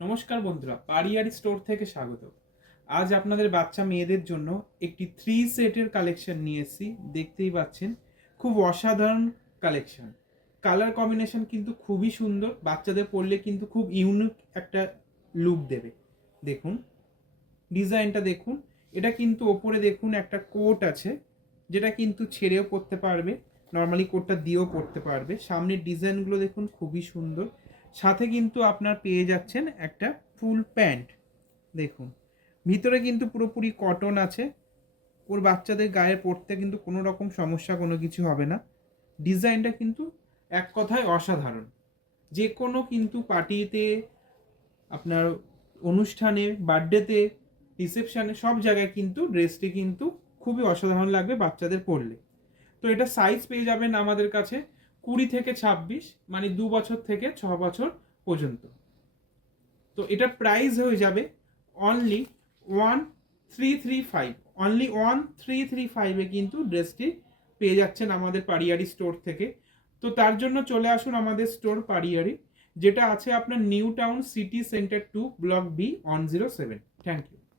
নমস্কার বন্ধুরা, পারিয়ারি স্টোর থেকে স্বাগত। আজ আপনাদের বাচ্চা মেয়েদের জন্য একটি 3 সেটের কালেকশন নিয়ে এসেছি। দেখতেই পাচ্ছেন, খুব অসাধারণ কালেকশন। কালার কম্বিনেশন কিন্তু খুবই সুন্দর, বাচ্চাদের পরলে কিন্তু খুব ইউনিক একটা লুক দেবে। দেখুন ডিজাইনটা দেখুন, এটা কিন্তু ওপরে দেখুন একটা কোট আছে, যেটা কিন্তু ছেড়েও পরতে পারবে, নর্মালি কোটটা দিয়েও পরতে পারবে। সামনের ডিজাইনগুলো দেখুন খুবই সুন্দর। সাথে কিন্তু আপনার পেয়ে যাচ্ছেন একটা ফুল প্যান্ট। দেখুন ভিতরে কিন্তু পুরোপুরি কটন আছে, ওর বাচ্চাদের গায়ে পরতে কিন্তু কোনো রকম সমস্যা কোনো কিছু হবে না। ডিজাইনটা কিন্তু এক কথায় অসাধারণ। যে কোনো কিন্তু পার্টিতে, আপনার অনুষ্ঠানে, বার্থডেতে, রিসেপশানে, সব জায়গায় কিন্তু ড্রেসটি কিন্তু খুবই অসাধারণ লাগবে বাচ্চাদের পরলে। তো এটা সাইজ পেয়ে যাবেন আমাদের কাছে 20 থেকে 26, মানে 2 বছর থেকে 6 বছর পর্যন্ত। তো এটা প্রাইস হয়ে যাবে অনলি 1335। অনলি 1335-এ কিন্তু ড্রেসটি পেয়ে যাচ্ছেন আমাদের পারিয়ারি স্টোর থেকে। তো তার জন্য চলে আসুন আমাদের স্টোর পারিয়ারি, যেটা আছে আপনার New Town City Centre 2, block B 107। Thank you.